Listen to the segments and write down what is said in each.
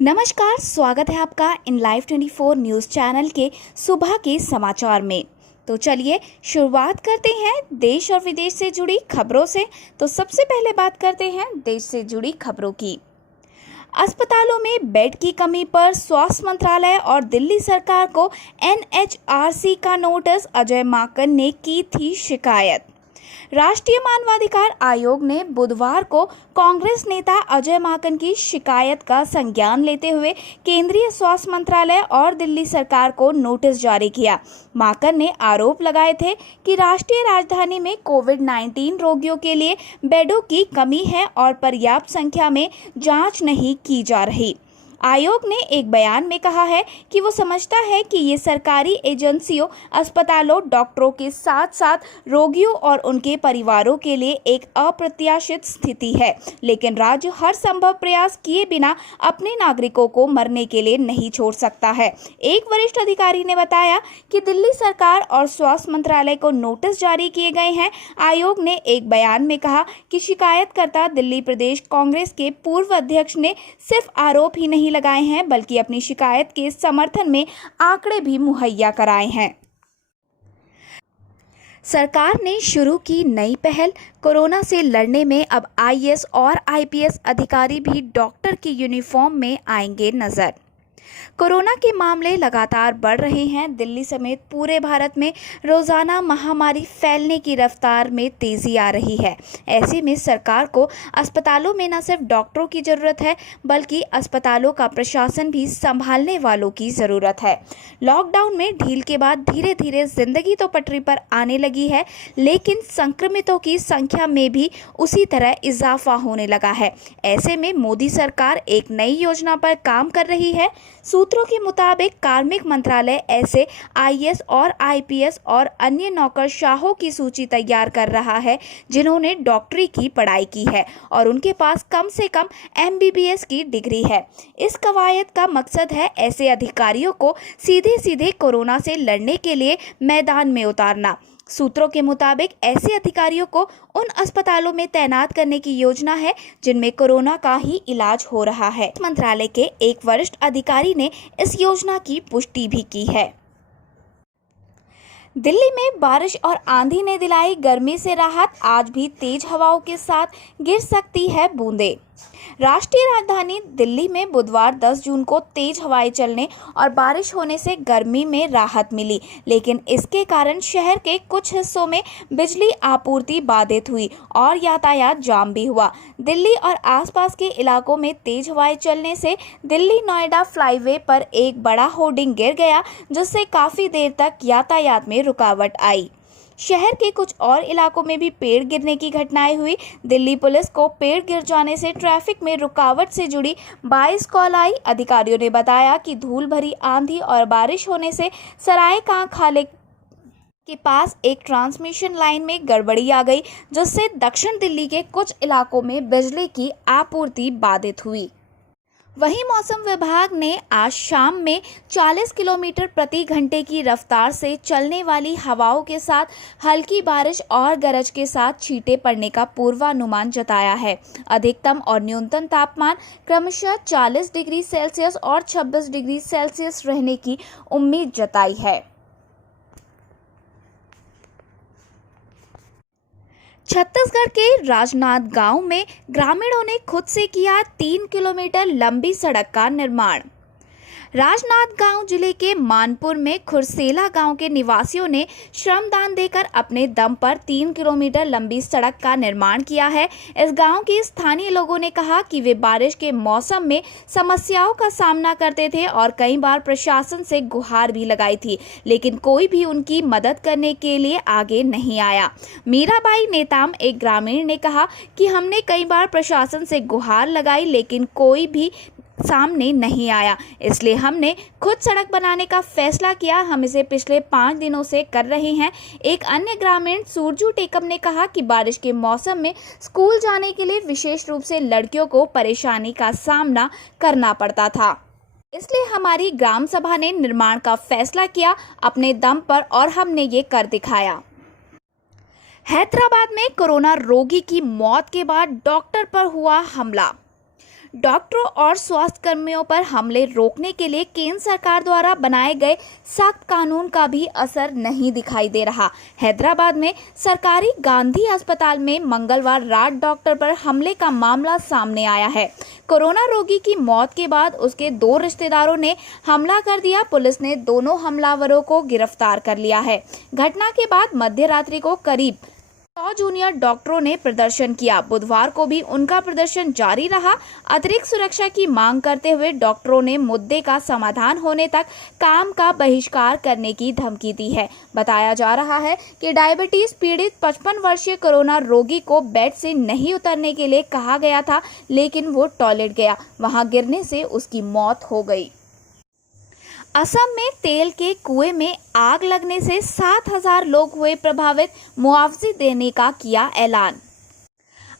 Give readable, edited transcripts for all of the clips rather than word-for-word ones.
नमस्कार, स्वागत है आपका इन लाइव 24 न्यूज़ चैनल के सुबह के समाचार में। तो चलिए शुरुआत करते हैं देश और विदेश से जुड़ी खबरों से। तो सबसे पहले बात करते हैं देश से जुड़ी खबरों की। अस्पतालों में बेड की कमी पर स्वास्थ्य मंत्रालय और दिल्ली सरकार को एनएचआरसी का नोटिस, अजय माकन ने की थी शिकायत। राष्ट्रीय मानवाधिकार आयोग ने बुधवार को कांग्रेस नेता अजय माकन की शिकायत का संज्ञान लेते हुए केंद्रीय स्वास्थ्य मंत्रालय और दिल्ली सरकार को नोटिस जारी किया। माकन ने आरोप लगाए थे कि राष्ट्रीय राजधानी में कोविड-19 रोगियों के लिए बेडों की कमी है और पर्याप्त संख्या में जांच नहीं की जा रही। आयोग ने एक बयान में कहा है कि वो समझता है कि ये सरकारी एजेंसियों, अस्पतालों, डॉक्टरों के साथ साथ रोगियों और उनके परिवारों के लिए एक अप्रत्याशित स्थिति है, लेकिन राज्य हर संभव प्रयास किए बिना अपने नागरिकों को मरने के लिए नहीं छोड़ सकता है। एक वरिष्ठ अधिकारी ने बताया कि दिल्ली सरकार और स्वास्थ्य मंत्रालय को नोटिस जारी किए गए हैं। आयोग ने एक बयान में कहा कि शिकायतकर्ता दिल्ली प्रदेश कांग्रेस के पूर्व अध्यक्ष ने सिर्फ आरोप ही नहीं लगाए हैं, बल्कि अपनी शिकायत के समर्थन में आंकड़े भी मुहैया कराए हैं। सरकार ने शुरू की नई पहल, कोरोना से लड़ने में अब आईएएस और आईपीएस अधिकारी भी डॉक्टर की यूनिफॉर्म में आएंगे नजर। कोरोना के मामले लगातार बढ़ रहे हैं। दिल्ली समेत पूरे भारत में रोजाना महामारी फैलने की रफ्तार में तेजी आ रही है। ऐसे में सरकार को अस्पतालों में न सिर्फ डॉक्टरों की जरूरत है, बल्कि अस्पतालों का प्रशासन भी संभालने वालों की जरूरत है। लॉकडाउन में ढील के बाद धीरे धीरे जिंदगी तो पटरी पर आने लगी है, लेकिन संक्रमितों की संख्या में भी उसी तरह इजाफा होने लगा है। ऐसे में मोदी सरकार एक नई योजना पर काम कर रही है। सूत्रों के मुताबिक कार्मिक मंत्रालय ऐसे आईएएस और आईपीएस और अन्य नौकरशाहों की सूची तैयार कर रहा है जिन्होंने डॉक्टरी की पढ़ाई की है और उनके पास कम से कम एमबीबीएस की डिग्री है। इस कवायद का मकसद है ऐसे अधिकारियों को सीधे सीधे कोरोना से लड़ने के लिए मैदान में उतारना। सूत्रों के मुताबिक ऐसे अधिकारियों को उन अस्पतालों में तैनात करने की योजना है जिनमें कोरोना का ही इलाज हो रहा है। मंत्रालय के एक वरिष्ठ अधिकारी ने इस योजना की पुष्टि भी की है। दिल्ली में बारिश और आंधी ने दिलाई गर्मी से राहत। आज भी तेज हवाओं के साथ गिर सकती है बूंदें। राष्ट्रीय राजधानी दिल्ली में बुधवार 10 जून को तेज हवाएं चलने और बारिश होने से गर्मी में राहत मिली, लेकिन इसके कारण शहर के कुछ हिस्सों में बिजली आपूर्ति बाधित हुई और यातायात जाम भी हुआ। दिल्ली और आसपास के इलाकों में तेज हवाएं चलने से दिल्ली नोएडा फ्लाईवे पर एक बड़ा होर्डिंग गिर गया, जिससे काफी देर तक यातायात में रुकावट आई। शहर के कुछ और इलाकों में भी पेड़ गिरने की घटनाएं हुई। दिल्ली पुलिस को पेड़ गिर जाने से ट्रैफिक में रुकावट से जुड़ी 22 कॉल आई। अधिकारियों ने बताया कि धूल भरी आंधी और बारिश होने से सराय खाले के पास एक ट्रांसमिशन लाइन में गड़बड़ी आ गई, जिससे दक्षिण दिल्ली के कुछ इलाकों में बिजली की आपूर्ति बाधित हुई। वहीं मौसम विभाग ने आज शाम में 40 किलोमीटर प्रति घंटे की रफ्तार से चलने वाली हवाओं के साथ हल्की बारिश और गरज के साथ छींटे पड़ने का पूर्वानुमान जताया है। अधिकतम और न्यूनतम तापमान क्रमशः 40 डिग्री सेल्सियस और 26 डिग्री सेल्सियस रहने की उम्मीद जताई है। छत्तीसगढ़ के राजनांदगांव में ग्रामीणों ने खुद से किया 3 किलोमीटर लंबी सड़क का निर्माण। राजनांदगांव जिले के मानपुर में खुरसेला गांव के निवासियों ने श्रमदान देकर अपने दम पर 3 किलोमीटर लंबी सड़क का निर्माण किया है। इस गांव के स्थानीय लोगों ने कहा कि वे बारिश के मौसम में समस्याओं का सामना करते थे और कई बार प्रशासन से गुहार भी लगाई थी, लेकिन कोई भी उनकी मदद करने के लिए आगे नहीं आया। मीराबाई नेताम, एक ग्रामीण, ने कहा कि हमने कई बार प्रशासन से गुहार लगाई, लेकिन कोई भी सामने नहीं आया, इसलिए हमने खुद सड़क बनाने का फैसला किया। हम इसे पिछले 5 दिनों से कर रहे हैं। एक अन्य ग्रामीण सूरजू टेकम ने कहा कि बारिश के मौसम में स्कूल जाने के लिए विशेष रूप से लड़कियों को परेशानी का सामना करना पड़ता था, इसलिए हमारी ग्राम सभा ने निर्माण का फैसला किया अपने दम पर और हमने ये कर दिखाया। हैदराबाद में कोरोना रोगी की मौत के बाद डॉक्टर पर हुआ हमला। डॉक्टरों और स्वास्थ्य कर्मियों पर हमले रोकने के लिए केंद्र सरकार द्वारा बनाए गए सख्त कानून का भी असर नहीं दिखाई दे रहा। हैदराबाद में सरकारी गांधी अस्पताल में मंगलवार रात डॉक्टर पर हमले का मामला सामने आया है। कोरोना रोगी की मौत के बाद उसके 2 रिश्तेदारों ने हमला कर दिया। पुलिस ने दोनों हमलावरों को गिरफ्तार कर लिया है। घटना के बाद मध्य रात्रि को करीब 100 जूनियर डॉक्टरों ने प्रदर्शन किया। बुधवार को भी उनका प्रदर्शन जारी रहा। अतिरिक्त सुरक्षा की मांग करते हुए डॉक्टरों ने मुद्दे का समाधान होने तक काम का बहिष्कार करने की धमकी दी है। बताया जा रहा है कि डायबिटीज पीड़ित 55 वर्षीय कोरोना रोगी को बेड से नहीं उतरने के लिए कहा गया था, लेकिन वो टॉयलेट गया। वहां गिरने से उसकी मौत हो गई। असम में तेल के कुएं में आग लगने से 7,000 लोग हुए प्रभावित, मुआवजे देने का किया ऐलान।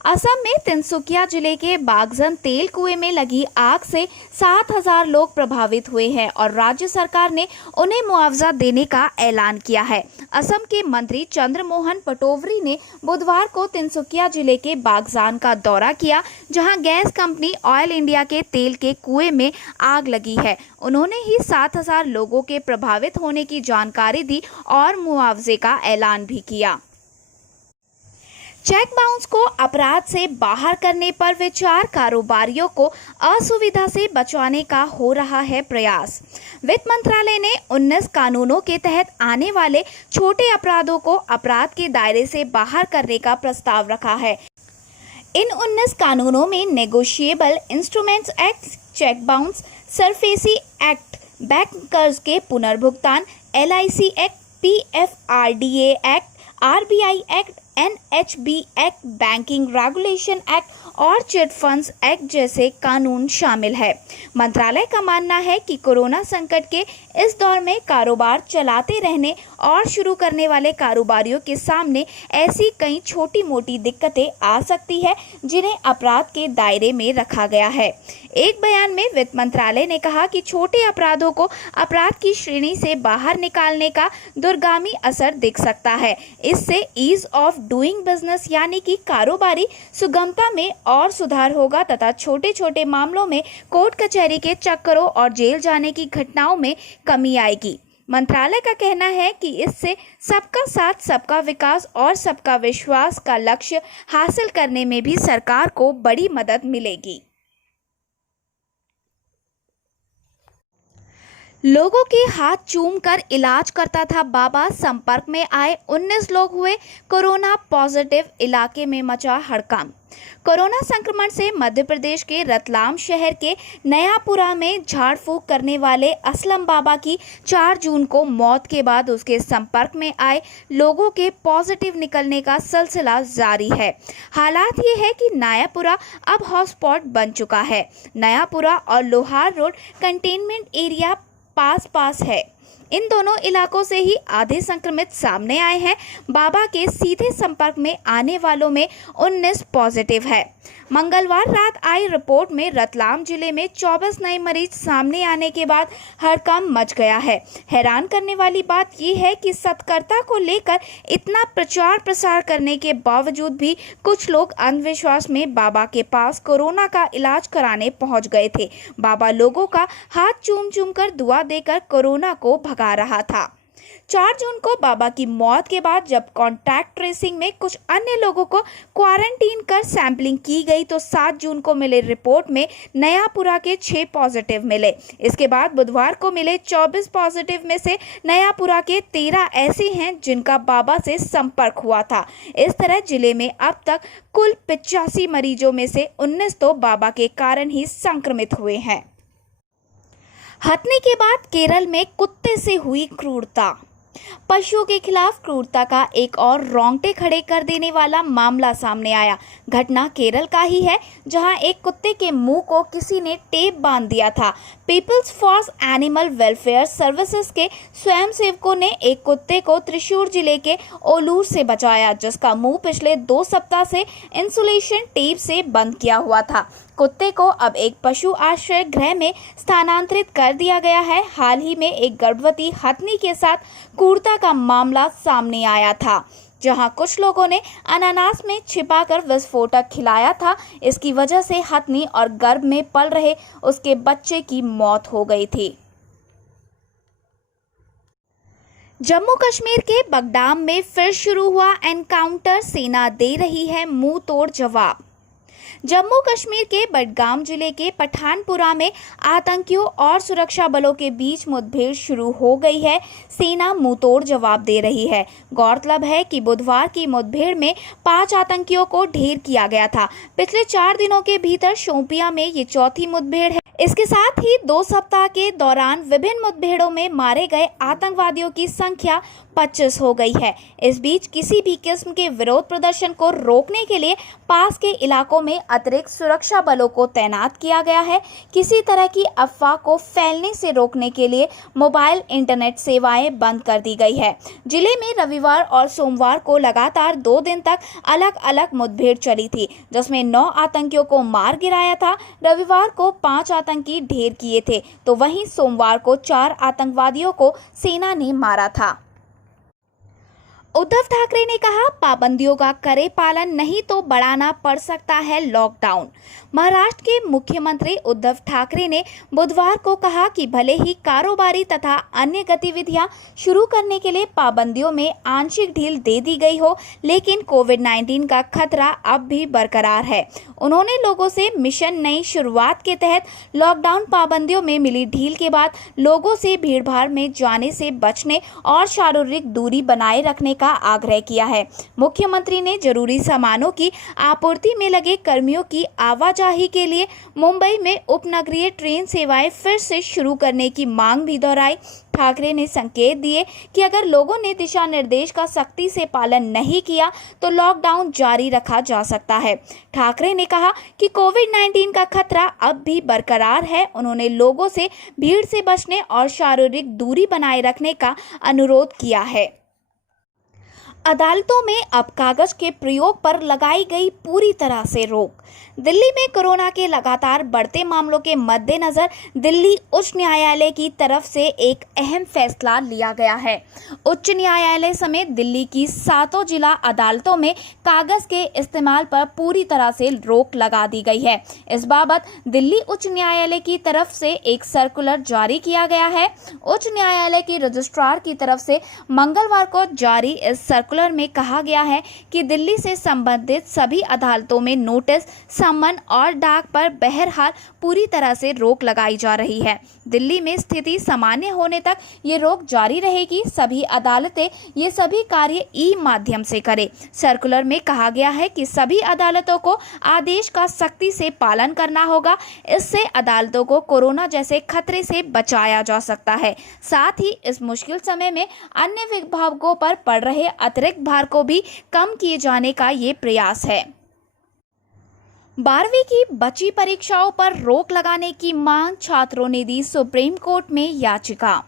असम में तिनसुकिया जिले के बागजन तेल कुएं में लगी आग से 7,000 लोग प्रभावित हुए हैं और राज्य सरकार ने उन्हें मुआवजा देने का ऐलान किया है। असम के मंत्री चंद्रमोहन पटोवरी ने बुधवार को तिनसुकिया जिले के बागजान का दौरा किया, जहां गैस कंपनी ऑयल इंडिया के तेल के कुएं में आग लगी है। उन्होंने ही 7,000 लोगों के प्रभावित होने की जानकारी दी और मुआवजे का ऐलान भी किया। चेक बाउंस को अपराध से बाहर करने पर विचार, कारोबारियों को असुविधा से बचाने का हो रहा है प्रयास। वित्त मंत्रालय ने 19 कानूनों के तहत आने वाले छोटे अपराधों को अपराध के दायरे से बाहर करने का प्रस्ताव रखा है। इन 19 कानूनों में negotiable instruments act, cheque bounce, SARFAESI act, bank कर्ज के पुनर्भुगतान, LIC act, PFRDA act, RBI act, NHB act, banking regulation act और चिट फंड्स एक्ट जैसे कानून शामिल है। मंत्रालय का मानना है कि कोरोना संकट के इस दौर में कारोबार चलाते रहने और शुरू करने वाले कारोबारियों के सामने ऐसी कई छोटी मोटी दिक्कतें आ सकती है, जिन्हें अपराध के दायरे में रखा गया है। एक बयान में वित्त मंत्रालय ने कहा कि छोटे अपराधों को अपराध की श्रेणी से बाहर निकालने का दूरगामी असर दिख सकता है। इससे ईज ऑफ डूइंग बिजनेस यानी कि कारोबारी सुगमता में और सुधार होगा तथा छोटे छोटे मामलों में कोर्ट कचहरी के चक्करों और जेल जाने की घटनाओं में कमी आएगी। मंत्रालय का कहना है कि इससे सबका साथ, सबका विकास और सबका विश्वास का लक्ष्य हासिल करने में भी सरकार को बड़ी मदद मिलेगी। लोगों के हाथ चूम कर इलाज करता था बाबा, संपर्क में आए 19 लोग हुए कोरोना पॉजिटिव, इलाके में मचा हड़कंप। कोरोना संक्रमण से मध्य प्रदेश के रतलाम शहर के नयापुरा में झाड़ फूंक करने वाले असलम बाबा की 4 जून को मौत के बाद उसके संपर्क में आए लोगों के पॉजिटिव निकलने का सिलसिला जारी है। हालात ये है कि नयापुरा अब हॉटस्पॉट बन चुका है। नयापुरा और लोहार रोड कंटेनमेंट एरिया पास है। इन दोनों इलाकों से ही आधे संक्रमित सामने आए हैं। बाबा के सीधे संपर्क में आने वालों में 19 पॉजिटिव है। मंगलवार रात आई रिपोर्ट में रतलाम जिले में 24 नए मरीज सामने आने के बाद हड़कंप मच गया है। हैरान करने वाली बात यह है कि सतर्कता को लेकर इतना प्रचार प्रसार करने के बावजूद भी कुछ लोग अंधविश्वास में बाबा के पास कोरोना का इलाज कराने पहुंच गए थे। बाबा लोगों का हाथ चूम कर दुआ देकर कोरोना को भगा रहा था। 4 जून को बाबा की मौत के बाद जब कॉन्टैक्ट ट्रेसिंग में कुछ अन्य लोगों को क्वारंटीन कर सैंपलिंग की गई तो 7 जून को मिले रिपोर्ट में नयापुरा के 6 पॉजिटिव मिले। इसके बाद बुधवार को मिले 24 पॉजिटिव में से नयापुरा के 13 ऐसे हैं जिनका बाबा से संपर्क हुआ था। इस तरह जिले में अब तक कुल 85 मरीजों में से 19 तो बाबा के कारण ही संक्रमित हुए हैं। हथनी के बाद केरल में कुत्ते से हुई क्रूरता। पशुओं के खिलाफ क्रूरता का एक और रोंगटे खड़े कर देने वाला मामला सामने आया। घटना केरल का ही है, जहां एक कुत्ते के मुंह को किसी ने टेप बांध दिया था। Peoples for animal welfare services के स्वयंसेवकों ने एक कुत्ते को त्रिशूर जिले के ओलूर से बचाया, जिसका मुंह पिछले 2 सप्ताह से इंसुलेशन टेप से बंद किया हुआ था। कुत्ते को अब एक पशु आश्रय गृह में स्थानांतरित कर दिया गया है। हाल ही में एक गर्भवती हथनी के साथ क्रूरता का मामला सामने आया था। जहां कुछ लोगों ने अनानास में छिपाकर विस्फोटक खिलाया था। इसकी वजह से हथनी और गर्भ में पल रहे उसके बच्चे की मौत हो गई थी। जम्मू कश्मीर के बगडाम में फिर शुरू हुआ एनकाउंटर, सेना दे रही है मुंह तोड़ जवाब। जम्मू कश्मीर के बडगाम जिले के पठानपुरा में आतंकियों और सुरक्षा बलों के बीच मुठभेड़ शुरू हो गई है। सेना मुंहतोड़ जवाब दे रही है। गौरतलब है कि बुधवार की मुठभेड़ में 5 आतंकियों को ढेर किया गया था। पिछले 4 दिनों के भीतर शोपियां में ये चौथी मुठभेड़ है। इसके साथ ही 2 सप्ताह के दौरान विभिन्न मुठभेड़ों में मारे गए आतंकवादियों की संख्या 25 हो गई है। इस बीच किसी भी किस्म के विरोध प्रदर्शन को रोकने के लिए पास के इलाकों में अतिरिक्त सुरक्षा बलों को तैनात किया गया है। किसी तरह की अफवाह को फैलने से रोकने के लिए मोबाइल इंटरनेट सेवाएं बंद कर दी गई है। जिले में रविवार और सोमवार को लगातार 2 दिन तक अलग अलग मुठभेड़ चली थी, जिसमें 9 आतंकियों को मार गिराया था। रविवार को 5 आतंकी ढेर किए थे, तो वहीं सोमवार को 4 आतंकवादियों को सेना ने मारा था। उद्धव ठाकरे ने कहा, पाबंदियों का करें पालन, नहीं तो बढ़ाना पड़ सकता है लॉकडाउन। महाराष्ट्र के मुख्यमंत्री उद्धव ठाकरे ने बुधवार को कहा कि भले ही कारोबारी तथा अन्य गतिविधियां शुरू करने के लिए पाबंदियों में आंशिक ढील दे दी गई हो, लेकिन कोविड-19 का खतरा अब भी बरकरार है। उन्होंने लोगों से मिशन नई शुरुआत के तहत लॉकडाउन पाबंदियों में मिली ढील के बाद लोगों से भीड़भाड़ में जाने से बचने और शारीरिक दूरी बनाए रखने का आग्रह किया है। मुख्यमंत्री ने जरूरी सामानों की आपूर्ति में लगे कर्मियों की आवाजाही के लिए मुंबई में उपनगरीय ट्रेन सेवाएं फिर से शुरू करने की मांग भी दोहराई। ठाकरे ने संकेत दिए कि अगर लोगों ने दिशा निर्देश का सख्ती से पालन नहीं किया तो लॉकडाउन जारी रखा जा सकता है। ठाकरे ने कहा कि कोविड-19 का खतरा अब भी बरकरार है। उन्होंने लोगों से भीड़ से बचने और शारीरिक दूरी बनाए रखने का अनुरोध किया है। अदालतों में अब कागज के प्रयोग पर लगाई गई पूरी तरह से रोक। दिल्ली में कोरोना के लगातार बढ़ते मामलों के मद्देनजर दिल्ली उच्च न्यायालय की तरफ से एक अहम फैसला लिया गया है। उच्च न्यायालय समेत दिल्ली की 7 जिला अदालतों में कागज के इस्तेमाल पर पूरी तरह से रोक लगा दी गई है। इस बाबत दिल्ली उच्च न्यायालय की तरफ से एक सर्कुलर जारी किया गया है। उच्च न्यायालय के रजिस्ट्रार की तरफ से मंगलवार को जारी इस सर्कुलर में कहा गया है कि दिल्ली से संबंधित सभी अदालतों में नोटिस, सम्मन और डाक पर बहरहाल पूरी तरह से रोक लगाई जा रही है। दिल्ली में स्थिति सामान्य होने तक ये रोक जारी रहेगी। सभी अदालतें ये सभी कार्य ई माध्यम से करें। सर्कुलर में कहा गया है कि सभी अदालतों को आदेश का सख्ती से पालन करना होगा। इससे अदालतों को कोरोना जैसे खतरे से बचाया जा सकता है। साथ ही इस मुश्किल समय में अन्य विभागों पर पड़ रहे अतिरिक्त भार को भी कम किए जाने का ये प्रयास है। 12वीं की बची परीक्षाओं पर रोक लगाने की मांग, छात्रों ने दी सुप्रीम कोर्ट में याचिका।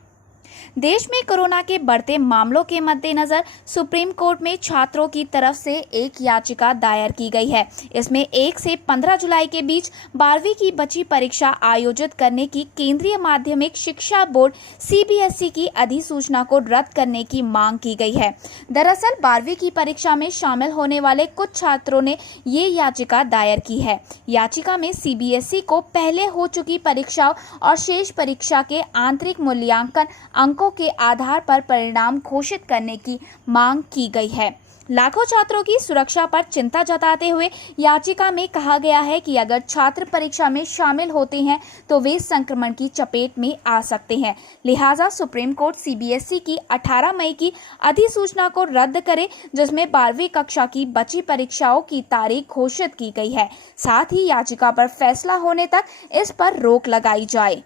देश में कोरोना के बढ़ते मामलों के मद्देनजर सुप्रीम कोर्ट में छात्रों की तरफ से एक याचिका दायर की गई है। इसमें 1 से 15 जुलाई के बीच 12वीं की बची परीक्षा आयोजित करने की केंद्रीय माध्यमिक शिक्षा बोर्ड CBSE की अधिसूचना को रद्द करने की मांग की गई है। दरअसल 12वीं की परीक्षा में शामिल होने वाले कुछ छात्रों ने ये याचिका दायर की है। याचिका में CBSE को पहले हो चुकी परीक्षाओं और शेष परीक्षा के आंतरिक मूल्यांकन अंकों के आधार पर परिणाम घोषित करने की मांग की गई है। लाखों छात्रों की सुरक्षा पर चिंता जताते हुए याचिका में कहा गया है कि अगर छात्र परीक्षा में शामिल होते हैं तो वे संक्रमण की चपेट में आ सकते हैं। लिहाजा सुप्रीम कोर्ट CBSE की 18 मई की अधिसूचना को रद्द करे, जिसमें 12वीं कक्षा की बची परीक्षाओं की तारीख घोषित की गई है। साथ ही याचिका पर फैसला होने तक इस पर रोक लगाई जाए।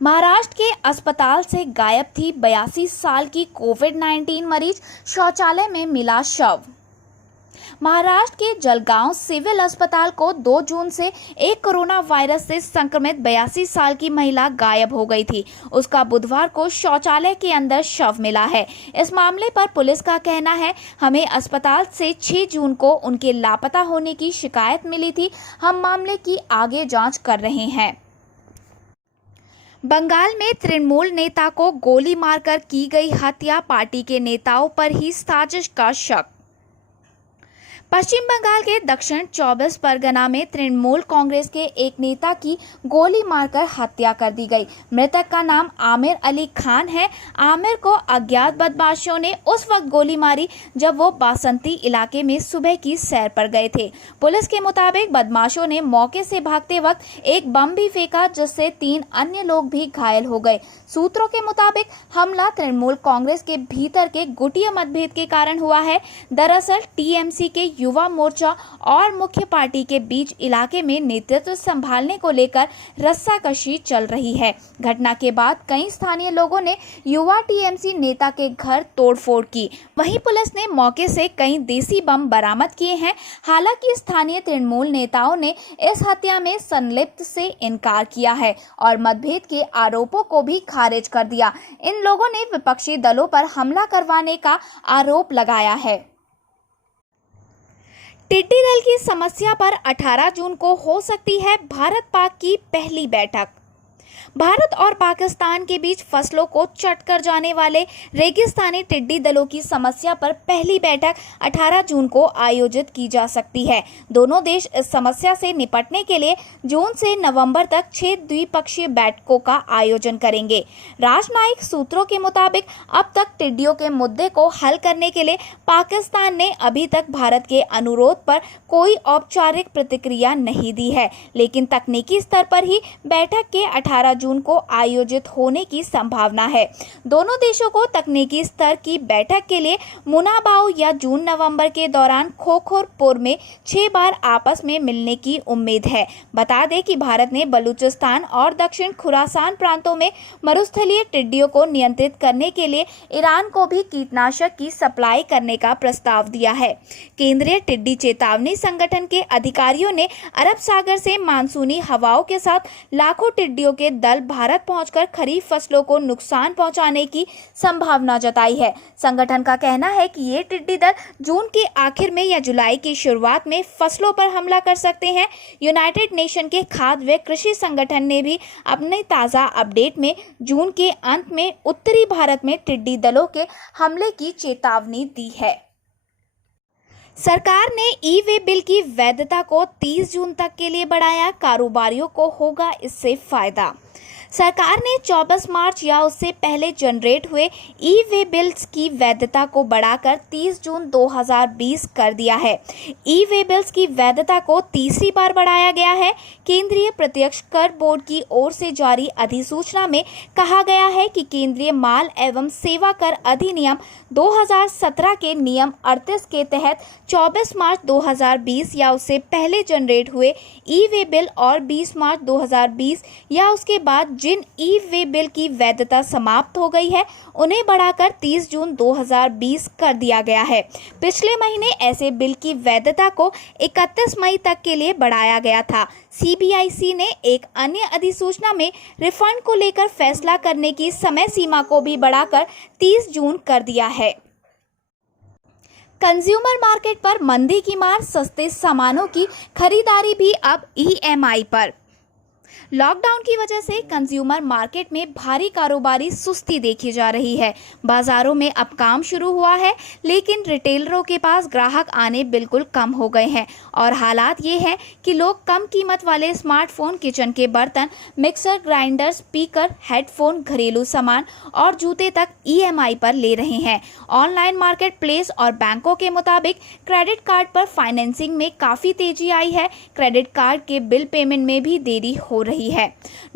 महाराष्ट्र के अस्पताल से गायब थी 82 साल की कोविड-19 मरीज, शौचालय में मिला शव। महाराष्ट्र के जलगांव सिविल अस्पताल को 2 जून से एक कोरोना वायरस से संक्रमित 82 साल की महिला गायब हो गई थी। उसका बुधवार को शौचालय के अंदर शव मिला है। इस मामले पर पुलिस का कहना है, हमें अस्पताल से 6 जून को उनके लापता होने की शिकायत मिली थी। हम मामले की आगे जांच कर रहे हैं। बंगाल में तृणमूल नेता को गोली मारकर की गई हत्या, पार्टी के नेताओं पर ही साजिश का शक। पश्चिम बंगाल के दक्षिण 24 परगना में तृणमूल कांग्रेस के एक नेता की गोली मारकर हत्या कर दी गई। मृतक का नाम आमिर अली खान है। आमिर को अज्ञात बदमाशों ने उस वक्त गोली मारी जब वो बासंती इलाके में सुबह की सैर पर गए थे। पुलिस के मुताबिक बदमाशों ने मौके से भागते वक्त एक बम भी फेंका, जिससे 3 अन्य लोग भी घायल हो गए। सूत्रों के मुताबिक हमला तृणमूल कांग्रेस के भीतर के गुटिया मतभेद के कारण हुआ है। दरअसल टीएमसी के युवा मोर्चा और मुख्य पार्टी के बीच इलाके में नेतृत्व संभालने को लेकर रस्साकशी चल रही है। घटना के बाद कई स्थानीय लोगों ने युवा टीएमसी नेता के घर तोड़फोड़ की। वहीं पुलिस ने मौके से कई देसी बम बरामद किए हैं। हालांकि स्थानीय तृणमूल नेताओं ने इस हत्या में संलिप्त से इनकार किया है और मतभेद के आरोपों को भी खारिज कर दिया। इन लोगों ने विपक्षी दलों पर हमला करवाने का आरोप लगाया है। टिड्डी दल की समस्या पर 18 जून को हो सकती है भारत पाक की पहली बैठक। भारत और पाकिस्तान के बीच फसलों को चट कर जाने वाले रेगिस्तानी टिड्डी दलों की समस्या पर पहली बैठक 18 जून को आयोजित की जा सकती है। दोनों देश इस समस्या से निपटने के लिए जून से नवंबर तक 6 द्विपक्षीय बैठकों का आयोजन करेंगे। राजनयिक सूत्रों के मुताबिक अब तक टिड्डियों के मुद्दे को हल करने के लिए पाकिस्तान ने अभी तक भारत के अनुरोध पर कोई औपचारिक प्रतिक्रिया नहीं दी है, लेकिन तकनीकी स्तर पर ही बैठक के 18 जून को आयोजित होने की संभावना है। दोनों देशों को तकनीकी स्तर की बैठक के लिए मुनाबाव या जून नवंबर के दौरान खोखरपुर में 6 बार आपस में मिलने की उम्मीद है। बता दें कि भारत ने बलूचिस्तान और दक्षिण खुरासान प्रांतों में मरुस्थलीय टिड्डियों को नियंत्रित करने के लिए ईरान को भी कीटनाशक की सप्लाई करने का प्रस्ताव दिया है। केंद्रीय टिड्डी चेतावनी संगठन के अधिकारियों ने अरब सागर से मानसूनी हवाओं के साथ लाखों टिड्डियों के दल भारत पहुंचकर खरीफ फसलों को नुकसान पहुंचाने की संभावना जताई है। संगठन का कहना है कि ये टिड्डी दल जून के आखिर में या जुलाई की शुरुआत में फसलों पर हमला कर सकते हैं। यूनाइटेड नेशन के खाद्य व कृषि संगठन ने भी अपने ताज़ा अपडेट में जून के अंत में उत्तरी भारत में टिड्डी दलों के हमले की चेतावनी दी है। सरकार ने ई-वे बिल की वैधता को 30 जून तक के लिए बढ़ाया। कारोबारियों को होगा इससे फायदा। सरकार ने 24 मार्च या उससे पहले जनरेट हुए ई-वे बिल्स की वैधता को बढ़ाकर 30 जून 2020 कर दिया है। ई-वे बिल्स की वैधता को तीसरी बार बढ़ाया गया है। केंद्रीय प्रत्यक्ष कर बोर्ड की ओर से जारी अधिसूचना में कहा गया है कि केंद्रीय माल एवं सेवा कर अधिनियम 2017 के नियम 38 के तहत 24 मार्च 2020 या उससे पहले जनरेट हुए ई-वे बिल और 20 मार्च 2020 या उसके बाद जिन ई-वे बिल की वैधता समाप्त हो गई है उन्हें बढ़ाकर 30 जून 2020 कर दिया गया है। पिछले महीने ऐसे बिल की वैधता को 31 मई तक के लिए बढ़ाया गया था। सीबीआईसी ने एक अन्य अधिसूचना में रिफंड को लेकर फैसला करने की समय सीमा को भी बढ़ाकर 30 जून कर दिया है। कंज्यूमर मार्केट पर मंदी की मार, सस्ते सामानों की खरीदारी भी अब ईएमआई पर। लॉकडाउन की वजह से कंज्यूमर मार्केट में भारी कारोबारी सुस्ती देखी जा रही है। बाजारों में अब काम शुरू हुआ है, लेकिन रिटेलरों के पास ग्राहक आने बिल्कुल कम हो गए हैं और हालात ये है कि लोग कम कीमत वाले स्मार्टफोन, किचन के बर्तन, मिक्सर ग्राइंडर, स्पीकर, हेडफोन, घरेलू सामान और जूते तक ईएमआई पर ले रहे हैं। ऑनलाइन मार्केट प्लेस और बैंकों के मुताबिक क्रेडिट कार्ड पर फाइनेंसिंग में काफ़ी तेजी आई है। क्रेडिट कार्ड के बिल पेमेंट में भी देरी हो रही है।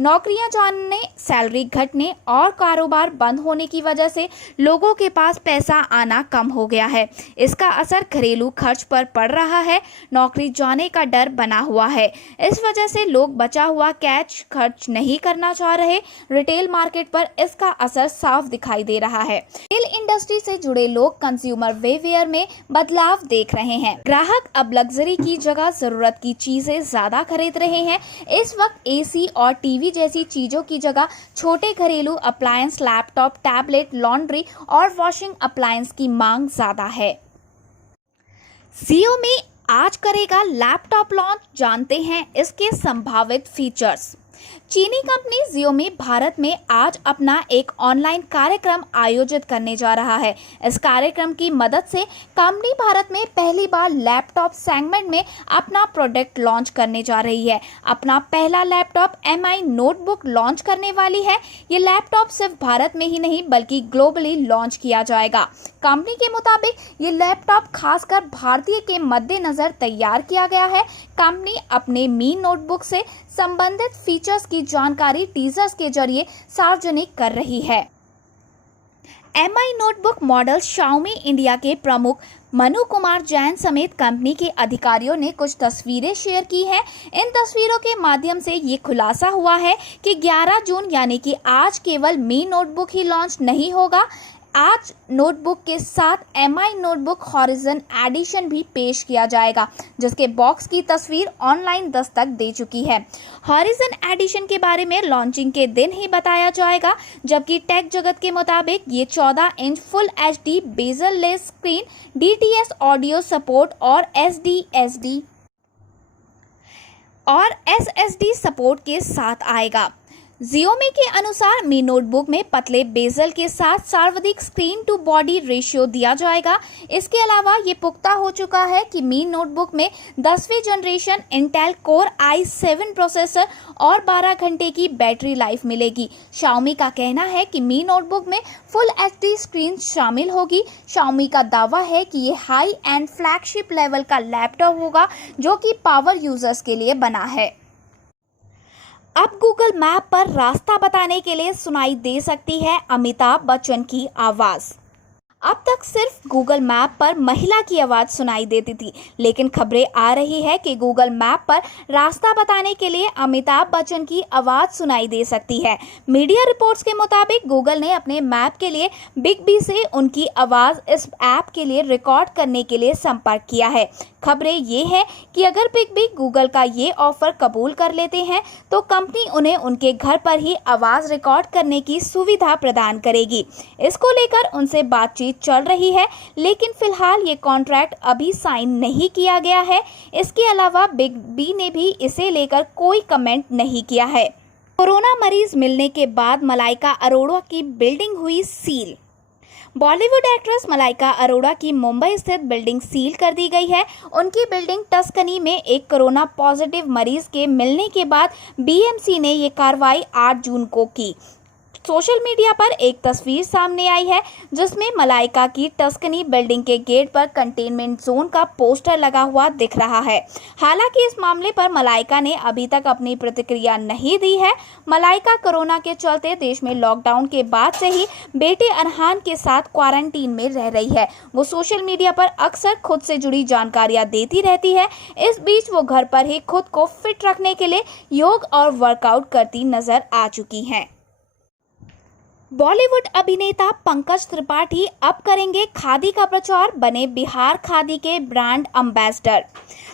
नौकरियां जाने, सैलरी घटने और कारोबार बंद होने की वजह से लोगों के पास पैसा आना कम हो गया है। इसका असर घरेलू खर्च पर पड़ रहा है। नौकरी जाने का डर बना हुआ है। इस वजह से लोग बचा हुआ कैश खर्च नहीं करना चाह रहे। रिटेल मार्केट पर इसका असर साफ दिखाई दे रहा है। रिटेल इंडस्ट्री से जुड़े लोग कंज्यूमर बिहेवियर में बदलाव देख रहे हैं। ग्राहक अब लग्जरी की जगह जरूरत की चीजें ज्यादा खरीद रहे हैं। इस वक्त एसी और टीवी जैसी चीजों की जगह छोटे घरेलू अप्लायंस, लैपटॉप, टैबलेट, लॉन्ड्री और वॉशिंग अप्लायंस की मांग ज्यादा है। Xiaomi आज करेगा लैपटॉप लॉन्च, जानते हैं इसके संभावित फीचर्स। चीनी कंपनी Xiaomi भारत में आज अपना एक ऑनलाइन कार्यक्रम आयोजित करने जा रहा है। इस कार्यक्रम की मदद से कंपनी भारत में पहली बार लैपटॉप सेगमेंट में अपना प्रोडक्ट लॉन्च करने जा रही है। अपना पहला लैपटॉप Mi नोटबुक लॉन्च करने वाली है। ये लैपटॉप सिर्फ भारत में ही नहीं बल्कि ग्लोबली लॉन्च किया जाएगा। कंपनी के मुताबिक ये लैपटॉप खासकर भारतीय के मद्देनजर तैयार किया गया है। कंपनी अपने मी नोटबुक से संबंधित फीचर्स की जानकारी टीजर्स के जरिए सार्वजनिक कर रही है। Mi notebook model Xiaomi India के प्रमुख मनु कुमार जैन समेत कंपनी के अधिकारियों ने कुछ तस्वीरें शेयर की हैं। इन तस्वीरों के माध्यम से ये खुलासा हुआ है कि 11 जून यानी कि आज केवल मी नोटबुक ही लॉन्च नहीं होगा। आज नोटबुक के साथ Mi नोटबुक हॉरिजन एडिशन भी पेश किया जाएगा, जिसके बॉक्स की तस्वीर ऑनलाइन दस्तक दे चुकी है। हॉरिजन एडिशन के बारे में लॉन्चिंग के दिन ही बताया जाएगा, जबकि टेक जगत के मुताबिक ये 14 inch full HD bezel less screen, DTS audio support और SSD सपोर्ट के साथ आएगा। Xiaomi के अनुसार मी नोटबुक में पतले बेजल के साथ सर्वाधिक स्क्रीन टू बॉडी रेशियो दिया जाएगा। इसके अलावा ये पुख्ता हो चुका है कि मी नोटबुक में 10वीं generation Intel core i7 processor और 12 घंटे की बैटरी लाइफ मिलेगी। Xiaomi का कहना है कि मी नोटबुक में फुल HD स्क्रीन शामिल होगी। Xiaomi का दावा है कि ये हाई एंड फ्लैगशिप लेवल का लैपटॉप होगा जो कि पावर यूजर्स के लिए बना है। अब गूगल मैप पर रास्ता बताने के लिए सुनाई दे सकती है अमिताभ बच्चन की आवाज़। अब तक सिर्फ गूगल मैप पर महिला की आवाज़ सुनाई देती थी, लेकिन खबरें आ रही है कि गूगल मैप पर रास्ता बताने के लिए अमिताभ बच्चन की आवाज़ सुनाई दे सकती है। मीडिया रिपोर्ट्स के मुताबिक गूगल ने अपने मैप के लिए बिग बी से उनकी आवाज़ इस ऐप के लिए रिकॉर्ड करने के लिए संपर्क किया है। खबरें ये हैं कि अगर बिग बी गूगल का ये ऑफर कबूल कर लेते हैं तो कंपनी उन्हें उनके घर पर ही आवाज़ रिकॉर्ड करने की सुविधा प्रदान करेगी। इसको लेकर उनसे बातचीत चल रही है, लेकिन फिलहाल ये कॉन्ट्रैक्ट अभी साइन नहीं किया गया है। इसके अलावा बिग बी ने भी इसे लेकर कोई कमेंट नहीं किया है। कोरोना मरीज मिलने के बाद मलाइका अरोड़ा की बिल्डिंग हुई सील। बॉलीवुड एक्ट्रेस मलाइका अरोड़ा की मुंबई स्थित बिल्डिंग सील कर दी गई है। उनकी बिल्डिंग टस्कनी में एक कोरोना पॉजिटिव मरीज के मिलने के बाद बीएमसी ने ये कार्रवाई 8 जून को की। सोशल मीडिया पर एक तस्वीर सामने आई है जिसमें मलाइका की टस्कनी बिल्डिंग के गेट पर कंटेनमेंट जोन का पोस्टर लगा हुआ दिख रहा है। हालांकि इस मामले पर मलाइका ने अभी तक अपनी प्रतिक्रिया नहीं दी है। मलाइका कोरोना के चलते देश में लॉकडाउन के बाद से ही बेटे अरहान के साथ क्वारंटीन में रह रही है। वो सोशल मीडिया पर अक्सर खुद से जुड़ी जानकारियां देती रहती है। इस बीच वो घर पर ही खुद को फिट रखने के लिए योग और वर्कआउट करती नजर आ चुकी हैं। बॉलीवुड अभिनेता पंकज त्रिपाठी अब करेंगे खादी का प्रचार, बने बिहार खादी के ब्रांड एम्बेसडर।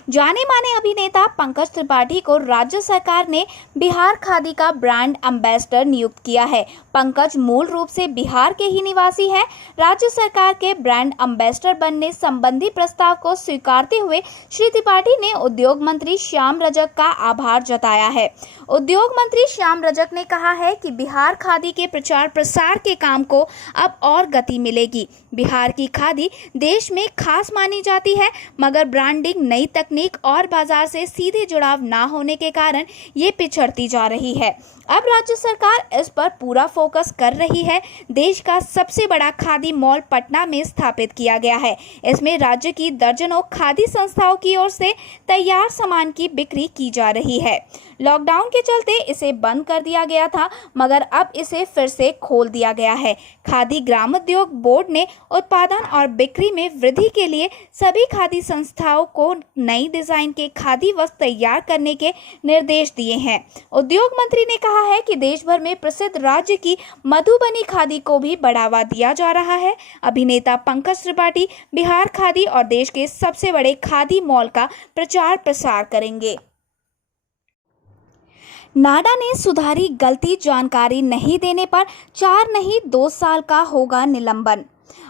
जाने माने अभिनेता पंकज त्रिपाठी को राज्य सरकार ने बिहार खादी का ब्रांड एम्बेसडर नियुक्त किया है। पंकज मूल रूप से बिहार के ही निवासी हैं। राज्य सरकार के ब्रांड एम्बेसडर बनने संबंधी प्रस्ताव को स्वीकारते हुए श्री त्रिपाठी ने उद्योग मंत्री श्याम रजक का आभार जताया है। उद्योग मंत्री श्याम रजक ने कहा है कि बिहार खादी के प्रचार प्रसार के काम को अब और गति मिलेगी। बिहार की खादी देश में खास मानी जाती है, मगर ब्रांडिंग, नई तकनीक और बाजार से सीधे जुड़ाव ना होने के कारण ये पिछड़ती जा रही है। अब राज्य सरकार इस पर पूरा फोकस कर रही है। देश का सबसे बड़ा खादी मॉल पटना में स्थापित किया गया है। इसमें राज्य की दर्जनों खादी संस्थाओं की ओर से तैयार सामान की बिक्री की जा रही है। लॉकडाउन के चलते इसे बंद कर दिया गया था, मगर अब इसे फिर से खोल दिया गया है। खादी ग्रामोद्योग बोर्ड ने उत्पादन और बिक्री में वृद्धि के लिए सभी खादी संस्थाओं को नई डिजाइन के खादी वस्त्र तैयार करने के निर्देश दिए हैं। उद्योग मंत्री ने कहा है कि देश भर में प्रसिद्ध राज्य की मधुबनी खादी को भी बढ़ावा दिया जा रहा है। अभिनेता पंकज त्रिपाठी बिहार खादी और देश के सबसे बड़े खादी मॉल का प्रचार प्रसार करेंगे। नाडा ने सुधारी गलती, जानकारी नहीं देने पर 4 नहीं 2 साल का होगा निलंबन।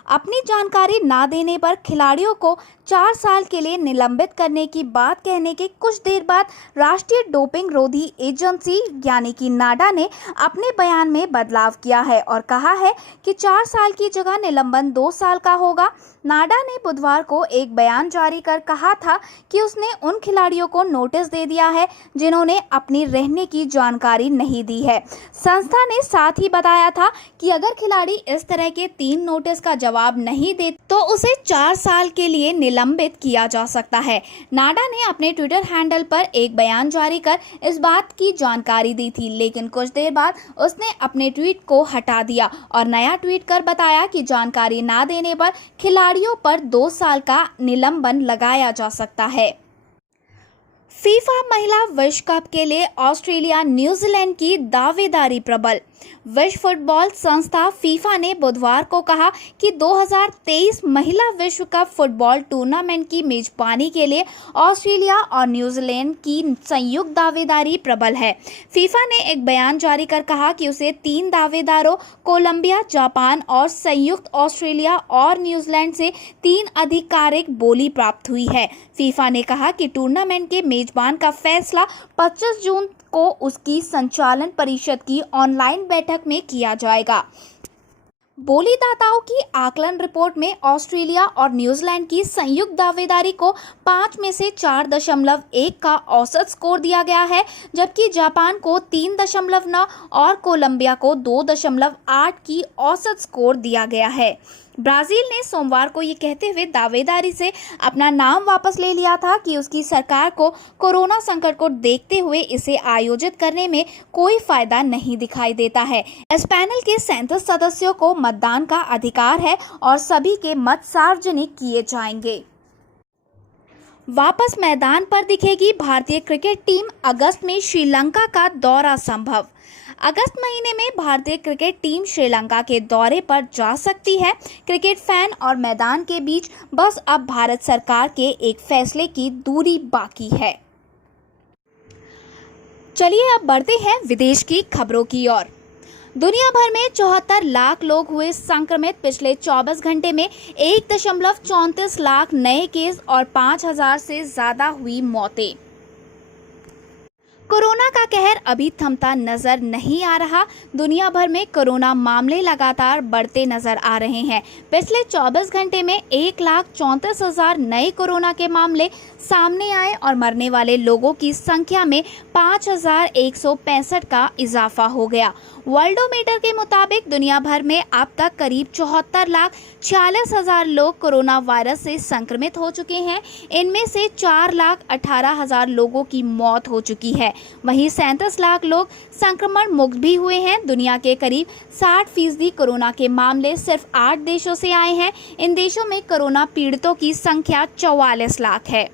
अपनी जानकारी ना देने पर खिलाड़ियों को 4 साल के लिए निलंबित करने की बात कहने के कुछ देर बाद राष्ट्रीय डोपिंग रोधी एजेंसी यानी कि नाडा ने अपने बयान में बदलाव किया है और कहा है कि 4 साल की जगह निलंबन 2 साल का होगा। नाडा ने बुधवार को एक बयान जारी कर कहा था कि उसने उन खिलाड़ियों को नोटिस दे दिया है जिन्होंने अपनी रहने की जानकारी नहीं दी है। संस्था ने साथ ही बताया था कि अगर खिलाड़ी इस तरह के 3 नोटिस का जवाब नहीं दे तो उसे 4 साल के लिए निलंबित किया जा सकता है। नाडा ने अपने ट्विटर हैंडल पर एक बयान जारी कर इस बात की जानकारी दी थी, लेकिन कुछ देर बाद उसने अपने ट्वीट को हटा दिया और नया ट्वीट कर बताया कि जानकारी ना देने पर खिलाड़ियों पर 2 साल का निलंबन लगाया जा सकता है। फीफा महिला विश्व कप के लिए ऑस्ट्रेलिया न्यूजीलैंड की दावेदारी प्रबल। विश्व फुटबॉल संस्था फीफा ने बुधवार को कहा कि 2023 महिला विश्व कप फुटबॉल टूर्नामेंट की मेजबानी के लिए ऑस्ट्रेलिया और न्यूजीलैंड की संयुक्त दावेदारी प्रबल है। फीफा ने एक बयान जारी कर कहा कि उसे 3 दावेदारों कोलंबिया, जापान और संयुक्त ऑस्ट्रेलिया और न्यूजीलैंड से 3 आधिकारिक बोली प्राप्त हुई है। फीफा ने कहा कि टूर्नामेंट के मेजबान का फैसला 25 जून को उसकी संचालन परिषद की ऑनलाइन बैठक में किया जाएगा। बोलीदाताओं की आकलन रिपोर्ट में ऑस्ट्रेलिया और न्यूजीलैंड की संयुक्त दावेदारी को 5 में से 4.1 का औसत स्कोर दिया गया है, जबकि जापान को 3.9 और कोलंबिया को 2.8 की औसत स्कोर दिया गया है। ब्राजील ने सोमवार को ये कहते हुए दावेदारी से अपना नाम वापस ले लिया था कि उसकी सरकार को कोरोना संकट को देखते हुए इसे आयोजित करने में कोई फायदा नहीं दिखाई देता है। इस पैनल के 37 सदस्यों को मतदान का अधिकार है और सभी के मत सार्वजनिक किए जाएंगे। वापस मैदान पर दिखेगी भारतीय क्रिकेट टीम, अगस्त में श्रीलंका का दौरा संभव। अगस्त महीने में भारतीय क्रिकेट टीम श्रीलंका के दौरे पर जा सकती है। क्रिकेट फैन और मैदान के बीच बस अब भारत सरकार के एक फैसले की दूरी बाकी है। चलिए अब बढ़ते हैं विदेश की खबरों की ओर। दुनिया भर में 74 लाख लोग हुए संक्रमित। पिछले 24 घंटे में 1.34 लाख नए केस और 5,000 से ज्यादा हुई मौतें। कोरोना का कहर अभी थमता नजर नहीं आ रहा। दुनिया भर में कोरोना मामले लगातार बढ़ते नजर आ रहे हैं। पिछले 24 घंटे में 1,34,000 नए कोरोना के मामले सामने आए और मरने वाले लोगों की संख्या में 5,165 का इजाफा हो गया। वर्ल्डोमीटर के मुताबिक दुनिया भर में अब तक करीब 74,46,000 लोग कोरोना वायरस से संक्रमित हो चुके हैं। इनमें से 4,18,000 लोगों की मौत हो चुकी है। वहीं 37 लाख लोग संक्रमण मुक्त भी हुए हैं। दुनिया के करीब 60% कोरोना के मामले सिर्फ 8 देशों से आए हैं। इन देशों में कोरोना पीड़ितों की संख्या 44 लाख है।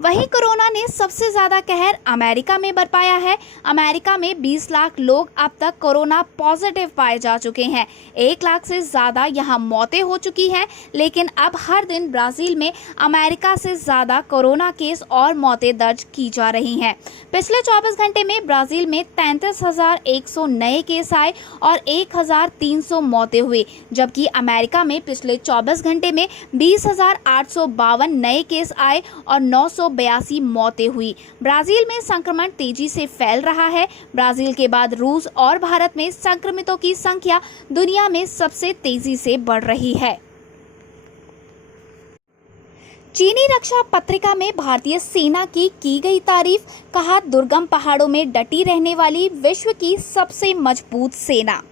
वहीं कोरोना ने सबसे ज्यादा कहर अमेरिका में बरपाया है। अमेरिका में 20 लाख लोग अब तक कोरोना पॉजिटिव पाए जा चुके हैं। 1 लाख से ज्यादा यहां मौतें हो चुकी हैं, लेकिन अब हर दिन ब्राजील में अमेरिका से ज्यादा कोरोना केस और मौतें दर्ज की जा रही हैं। पिछले 24 घंटे में ब्राजील में 33,100 नए केस आए और 1,300 मौतें हुई, जबकि अमेरिका में पिछले 24 घंटे में 20,852 नए केस आए और 982 मौतें हुई। ब्राजील में संक्रमण तेजी से फैल रहा है। ब्राजील के बाद रूस और भारत में संक्रमितों की संख्या दुनिया में सबसे तेजी से बढ़ रही है। चीनी रक्षा पत्रिका में भारतीय सेना की गई तारीफ। कहा, दुर्गम पहाड़ों में डटी रहने वाली विश्व की सबसे मजबूत सेना।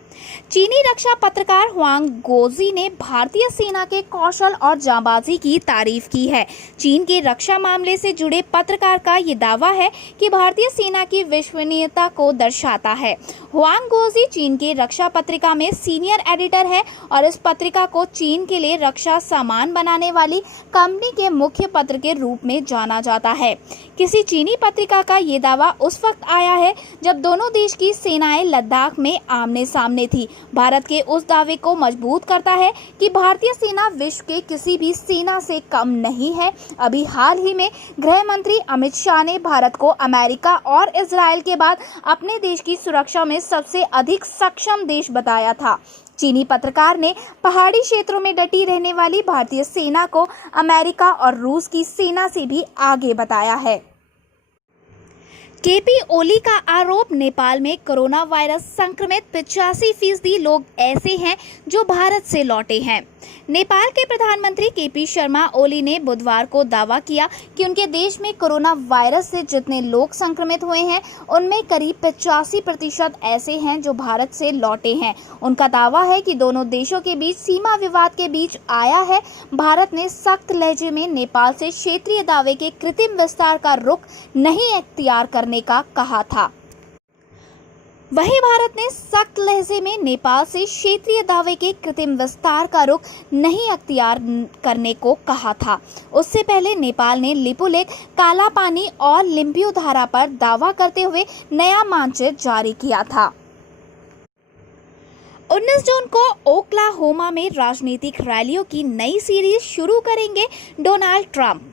चीनी रक्षा पत्रकार हुआंग गोजी ने भारतीय सेना के कौशल और जांबाजी की तारीफ की है। चीन के रक्षा मामले से जुड़े पत्रकार का ये दावा है कि भारतीय सेना की विश्वसनीयता को दर्शाता है। हुआंग गोजी चीन के रक्षा पत्रिका में सीनियर एडिटर है और इस पत्रिका को चीन के लिए रक्षा सामान बनाने वाली कंपनी के मुख्य पत्र के रूप में जाना जाता है। किसी चीनी पत्रिका का ये दावा उस वक्त आया है जब दोनों देश की सेनाएं लद्दाख में आमने सामने में थी, भारत के उस दावे को मजबूत करता है कि भारतीय सेना विश्व के किसी भी सेना से कम नहीं है। अभी हाल ही में गृह मंत्री अमित शाह ने भारत को अमेरिका और इजराइल के बाद अपने देश की सुरक्षा में सबसे अधिक सक्षम देश बताया था। चीनी पत्रकार ने पहाड़ी क्षेत्रों में डटी रहने वाली भारतीय सेना को अमेरिका और रूस की सेना से भी आगे बताया है। केपी ओली का आरोप, नेपाल में कोरोना वायरस संक्रमित 85% लोग ऐसे हैं जो भारत से लौटे हैं। नेपाल के प्रधानमंत्री केपी शर्मा ओली ने बुधवार को दावा किया कि उनके देश में कोरोना वायरस से जितने लोग संक्रमित हुए हैं उनमें करीब 85% ऐसे हैं जो भारत से लौटे हैं। उनका दावा है कि दोनों देशों के बीच सीमा विवाद के बीच आया है। भारत ने सख्त लहजे में नेपाल से क्षेत्रीय दावे के कृत्रिम विस्तार का रुख नहीं इख्तियार करने का कहा था। वहीं भारत ने सख्त लहजे में नेपाल से क्षेत्रीय दावे के कृत्रिम विस्तार का रुख नहीं अख्तियार करने को कहा था। उससे पहले नेपाल ने लिपुलेख, काला पानी और लिम्पियो धारा पर दावा करते हुए नया मानचित्र जारी किया था। 19 जून को ओक्लाहोमा में राजनीतिक रैलियों की नई सीरीज शुरू करेंगे डोनाल्ड ट्रंप।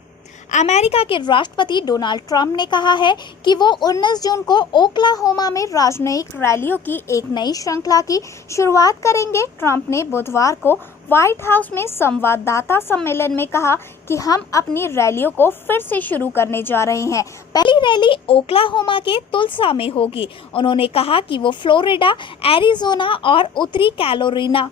अमेरिका के राष्ट्रपति डोनाल्ड ट्रंप ने कहा है कि वो 19 जून को ओक्लाहोमा में राजनयिक रैलियों की एक नई श्रृंखला की शुरुआत करेंगे। ट्रंप ने बुधवार को व्हाइट हाउस में संवाददाता सम्मेलन में कहा कि हम अपनी रैलियों को फिर से शुरू करने जा रहे हैं। पहली रैली ओक्लाहोमा के तुल्सा में होगी। उन्होंने कहा कि वो फ्लोरिडा, एरिजोना और उत्तरी कैरोलिना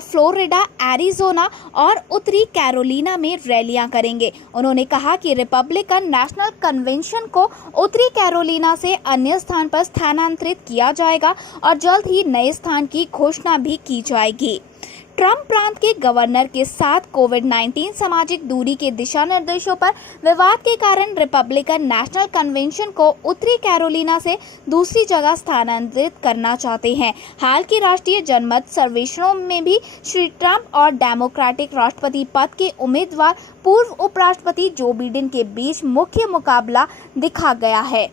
फ्लोरिडा, एरिजोना और उत्तरी कैरोलिना में रैलियां करेंगे। उन्होंने कहा कि रिपब्लिकन नेशनल कन्वेंशन को उत्तरी कैरोलिना से अन्य स्थान पर स्थानांतरित किया जाएगा और जल्द ही नए स्थान की घोषणा भी की जाएगी। ट्रंप प्रांत के गवर्नर के साथ कोविड-19 सामाजिक दूरी के दिशा निर्देशों पर विवाद के कारण रिपब्लिकन नेशनल कन्वेंशन को उत्तरी कैरोलिना से दूसरी जगह स्थानांतरित करना चाहते हैं। हाल की राष्ट्रीय जनमत सर्वेक्षणों में भी श्री ट्रंप और डेमोक्रेटिक राष्ट्रपति पद के उम्मीदवार पूर्व उपराष्ट्रपति जो बिडेन के बीच मुख्य मुकाबला दिखा गया है।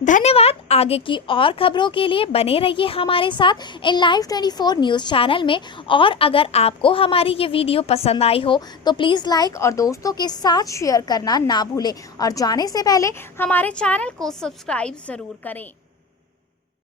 धन्यवाद। आगे की और खबरों के लिए बने रहिए हमारे साथ इन लाइव 24 न्यूज़ चैनल में। और अगर आपको हमारी ये वीडियो पसंद आई हो तो प्लीज़ लाइक और दोस्तों के साथ शेयर करना ना भूलें और जाने से पहले हमारे चैनल को सब्सक्राइब ज़रूर करें।